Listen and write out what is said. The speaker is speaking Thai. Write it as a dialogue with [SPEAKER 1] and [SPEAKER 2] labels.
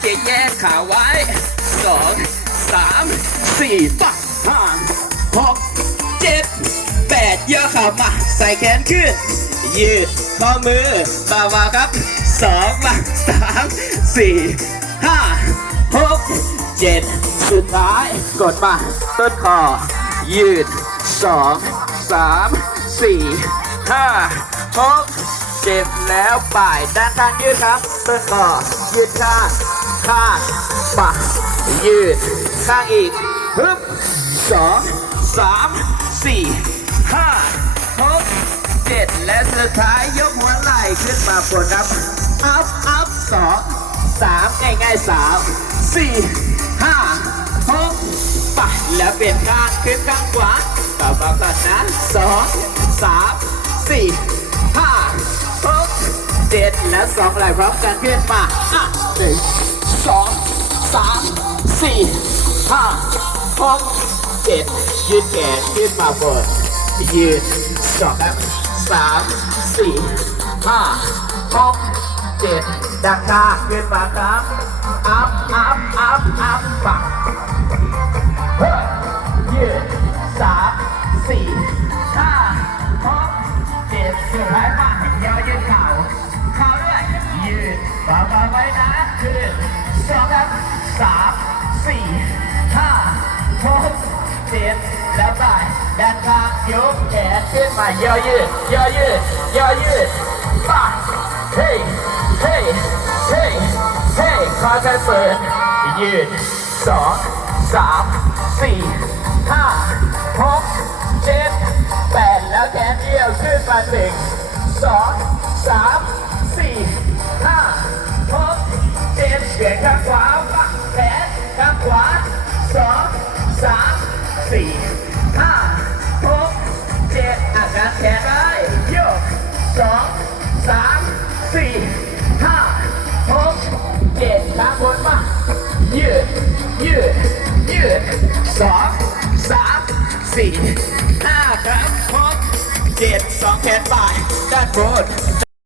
[SPEAKER 1] เกยแยงขาไว้สองสามสี่ปักห้าหกเจ็ดแปดย่อเข่ามา ใส่แขนขึ้น ยืดข้อมือต่อมาครับสองมาสามสี่ห้าหกเจ็ดสุดท้าย กดมา ต้นคอ ยืดสองสามสี่ห้าหกเจ็บแล้วป่ายด้านข้างยืดครับต้นคอยืดข้าง ข้างป่ายืด ข้างอีกฮึบสองสามสี่ห้าหกเจ็ดและสุดท้ายยกหัวไหล่ขึ้นมาบนครับอัพอัพสองสามง่ายง่ายๆสามสี่ห้าหกไปแล้วเปลี่ยนข้างขึ้นข้างขวาต่อมาก่อนนะสองสามสี่ห้าหกเจ็ดและสองไหล่พร้อมกันขึ้นมาอะหนึ่งสอง สามสี่ห้าหกเจ็ดยืดแขนขึ้นมาบนยืดสองครับสามสี่ห้าหกเจ็ดดังข้าขึ้นมาครับอัพอัพอัพอัพปักยืดสามสี่ห้าหกเจ็ดสุดท้ายมาย่อยืดเข่าเข่าด้วยยืดเบาๆไว้นะขึ้นสองครับ สี่ห้าหกเจ็ดแล้วไปด้านข้างยกแขนขึ้นมาย่อยืดย่อยืดย่อยืดไป่ะเฮ้ยเฮ้ยเฮ้ยเฮ้ยคอใจเปิดยืดสองสามสี่ห้าหกเจ็ดแปดแล้วแขนเดียวขึ้นมาหนึ่งสองสามางขวาสองสามสี่ห้าหกเจ็ดอาการแขนไว้โยกสองสามสี่ห้าหกเจ็ดข้างบนมายืดยืดยืดสองสามสี่ห้าครับหกเจ็ดสองแขนบ่ายด้านบน